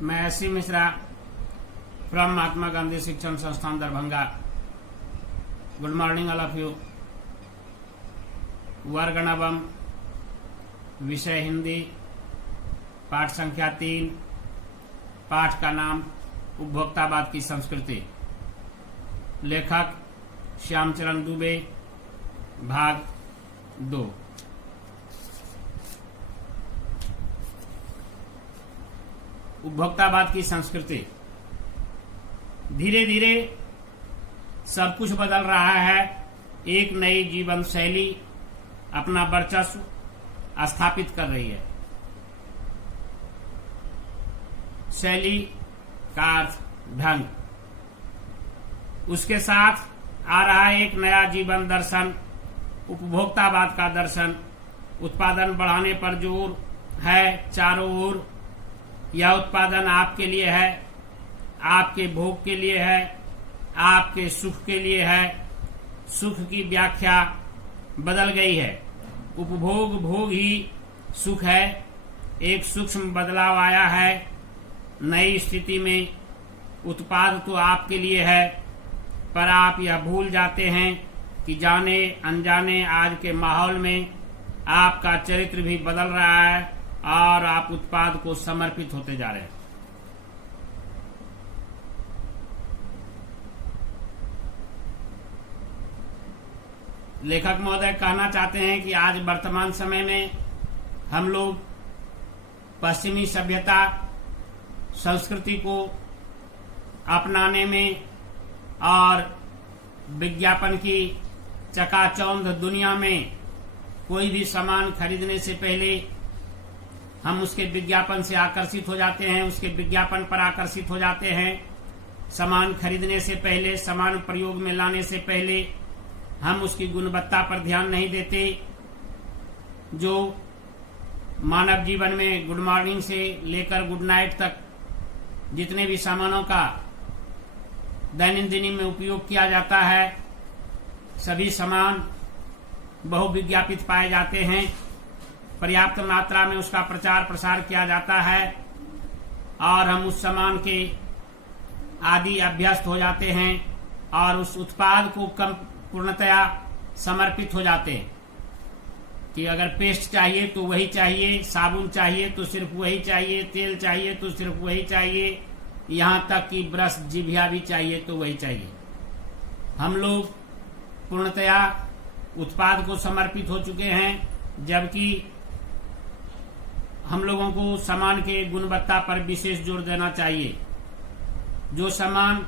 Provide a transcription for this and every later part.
मैं SC. Mishra from Mahatma Gandhi शिक्षण संस्थान Darbhanga. Good morning all of you. वर्ग नवम, विषय हिंदी, पाठ संख्या 3। पाठ का नाम उपभोक्तावाद की संस्कृति। लेखक श्यामचरण दुबे। भाग 2। उपभोक्तावाद की संस्कृति। धीरे धीरे सब कुछ बदल रहा है। एक नई जीवन शैली अपना वर्चस्व स्थापित कर रही है। शैली का अर्थ ढंग। उसके साथ आ रहा है एक नया जीवन दर्शन, उपभोक्तावाद का दर्शन। उत्पादन बढ़ाने पर जोर है चारों ओर। यह उत्पादन आपके लिए है, आपके भोग के लिए है, आपके सुख के लिए है। सुख की व्याख्या बदल गई है। उपभोग भोग ही सुख है। एक सूक्ष्म बदलाव आया है। नई स्थिति में उत्पाद तो आपके लिए है, पर आप यह भूल जाते हैं कि जाने अनजाने आज के माहौल में आपका चरित्र भी बदल रहा है और आप उत्पाद को समर्पित होते जा रहे हैं। लेखक महोदय कहना चाहते हैं कि आज वर्तमान समय में हम लोग पश्चिमी सभ्यता संस्कृति को अपनाने में और विज्ञापन की चकाचौंध दुनिया में कोई भी सामान खरीदने से पहले हम उसके विज्ञापन से आकर्षित हो जाते हैं, उसके विज्ञापन पर आकर्षित हो जाते हैं। सामान खरीदने से पहले, सामान प्रयोग में लाने से पहले हम उसकी गुणवत्ता पर ध्यान नहीं देते। जो मानव जीवन में गुड मॉर्निंग से लेकर गुड नाइट तक जितने भी सामानों का दैनंदिनी में उपयोग किया जाता है, सभी सामान बहुविज्ञापित पाए जाते हैं। पर्याप्त मात्रा में उसका प्रचार प्रसार किया जाता है और हम उस सामान के आदि अभ्यस्त हो जाते हैं और उस उत्पाद को कम पूर्णतया समर्पित हो जाते हैं कि अगर पेस्ट चाहिए तो वही चाहिए, साबुन चाहिए तो सिर्फ वही चाहिए, तेल चाहिए तो सिर्फ वही चाहिए, यहाँ तक कि ब्रश जिभिया भी चाहिए तो वही चाहिए। हम लोग पूर्णतया उत्पाद को समर्पित हो चुके हैं, जबकि हम लोगों को सामान के गुणवत्ता पर विशेष जोर देना चाहिए। जो सामान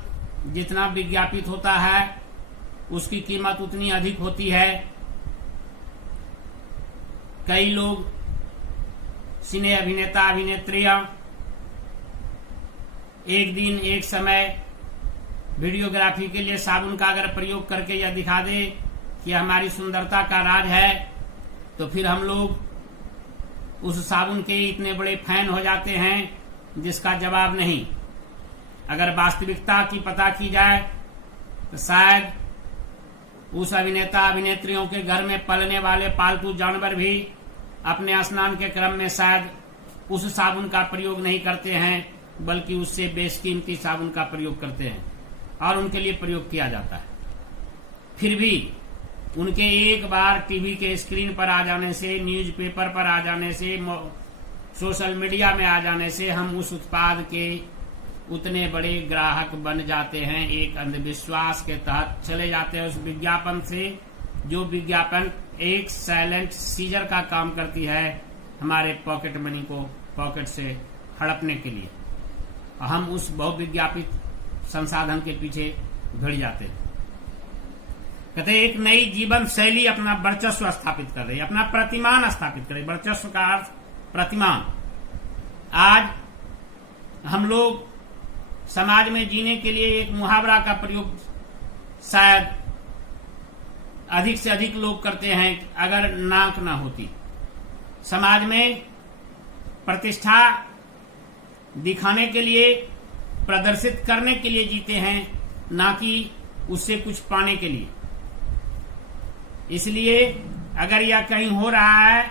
जितना विज्ञापित होता है उसकी कीमत उतनी अधिक होती है। कई लोग सिने अभिनेता अभिनेत्रियां एक दिन एक समय वीडियोग्राफी के लिए साबुन का अगर प्रयोग करके यह दिखा दे कि हमारी सुंदरता का राज है, तो फिर हम लोग उस साबुन के इतने बड़े फैन हो जाते हैं जिसका जवाब नहीं। अगर वास्तविकता की पता की जाए तो शायद उस अभिनेता अभिनेत्रियों के घर में पलने वाले पालतू जानवर भी अपने स्नान के क्रम में शायद उस साबुन का प्रयोग नहीं करते हैं, बल्कि उससे बेशकीमती साबुन का प्रयोग करते हैं और उनके लिए प्रयोग किया जाता है। फिर भी उनके एक बार टीवी के स्क्रीन पर आ जाने से, न्यूज़पेपर पर आ जाने से, सोशल मीडिया में आ जाने से हम उस उत्पाद के उतने बड़े ग्राहक बन जाते हैं। एक अंधविश्वास के तहत चले जाते हैं उस विज्ञापन से, जो विज्ञापन एक साइलेंट सीजर का काम करती है हमारे पॉकेट मनी को पॉकेट से हड़पने के लिए। हम उस बहुविज्ञापित संसाधन के पीछे भिड़ जाते हैं। कहते एक नई जीवन शैली अपना वर्चस्व स्थापित कर रही है, अपना प्रतिमान स्थापित कर रही है। वर्चस्व का अर्थ प्रतिमान। आज हम लोग समाज में जीने के लिए एक मुहावरा का प्रयोग शायद अधिक से अधिक लोग करते हैं। अगर नाक ना होती, समाज में प्रतिष्ठा दिखाने के लिए, प्रदर्शित करने के लिए जीते हैं, ना कि उससे कुछ पाने के लिए। इसलिए अगर यह कहीं हो रहा है,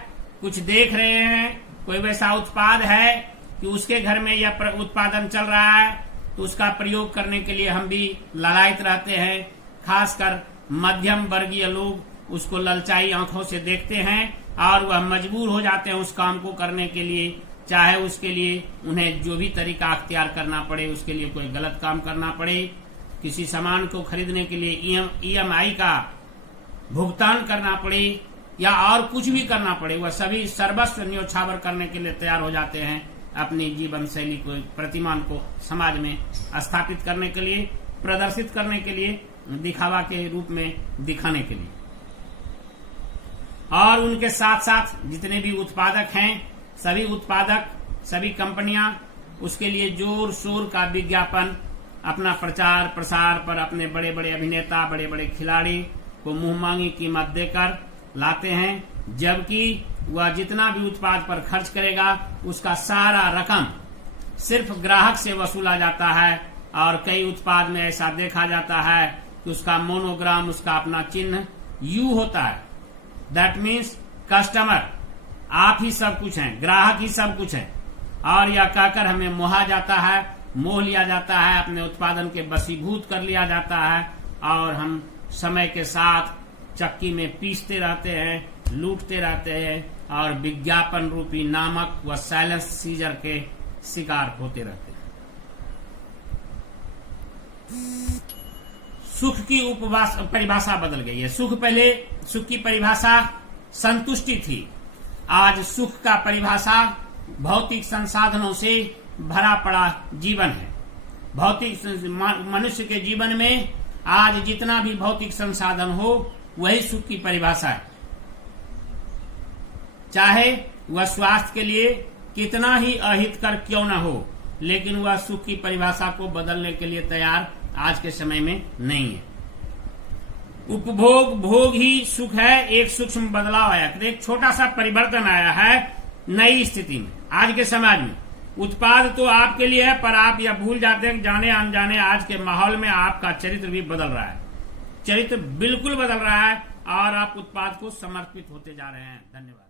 कुछ देख रहे हैं, कोई वैसा उत्पाद है कि उसके घर में यह उत्पादन चल रहा है, तो उसका प्रयोग करने के लिए हम भी ललायत रहते हैं। खासकर मध्यम वर्गीय लोग उसको ललचाई आंखों से देखते हैं और वह मजबूर हो जाते हैं उस काम को करने के लिए, चाहे उसके लिए उन्हें जो भी तरीका अख्तियार करना पड़े, उसके लिए कोई गलत काम करना पड़े, किसी सामान को खरीदने के लिए EMI का भुगतान करना पड़े या और कुछ भी करना पड़े, वह सभी सर्वस्व न्योछावर करने के लिए तैयार हो जाते हैं अपनी जीवन शैली को, प्रतिमान को समाज में स्थापित करने के लिए, प्रदर्शित करने के लिए, दिखावा के रूप में दिखाने के लिए। और उनके साथ साथ जितने भी उत्पादक हैं, सभी उत्पादक, सभी कंपनियां उसके लिए जोर शोर का विज्ञापन, अपना प्रचार प्रसार पर अपने बड़े बड़े अभिनेता, बड़े बड़े खिलाड़ी को मुंहमांगी कीमत देकर लाते हैं, जबकि वह जितना भी उत्पाद पर खर्च करेगा उसका सारा रकम सिर्फ ग्राहक से वसूला जाता है। और कई उत्पाद में ऐसा देखा जाता है कि उसका मोनोग्राम, उसका अपना चिन्ह यू होता है। दैट मीन्स कस्टमर, आप ही सब कुछ हैं, ग्राहक ही सब कुछ है। और यह कहकर हमें मोहा जाता है, मोह लिया जाता है, अपने उत्पादन के वशीभूत कर लिया जाता है और हम समय के साथ चक्की में पीसते रहते हैं, लूटते रहते हैं और विज्ञापन रूपी नामक व साइलेंस सीजर के शिकार होते रहते हैं। सुख की परिभाषा बदल गई है। पहले सुख की परिभाषा संतुष्टि थी, आज सुख का परिभाषा भौतिक संसाधनों से भरा पड़ा जीवन है। भौतिक मनुष्य के जीवन में आज जितना भी भौतिक संसाधन हो वही सुख की परिभाषा है, चाहे वह स्वास्थ्य के लिए कितना ही अहितकर क्यों न हो, लेकिन वह सुख की परिभाषा को बदलने के लिए तैयार आज के समय में नहीं है। उपभोग भोग ही सुख है। एक सूक्ष्म बदलाव आया, एक छोटा सा परिवर्तन आया है नई स्थिति में। आज के समाज में उत्पाद तो आपके लिए है, पर आप यह भूल जाते हैं जाने अनजाने आज के माहौल में आपका चरित्र भी बदल रहा है। चरित्र बिल्कुल बदल रहा है और आप उत्पाद को समर्पित होते जा रहे हैं। धन्यवाद।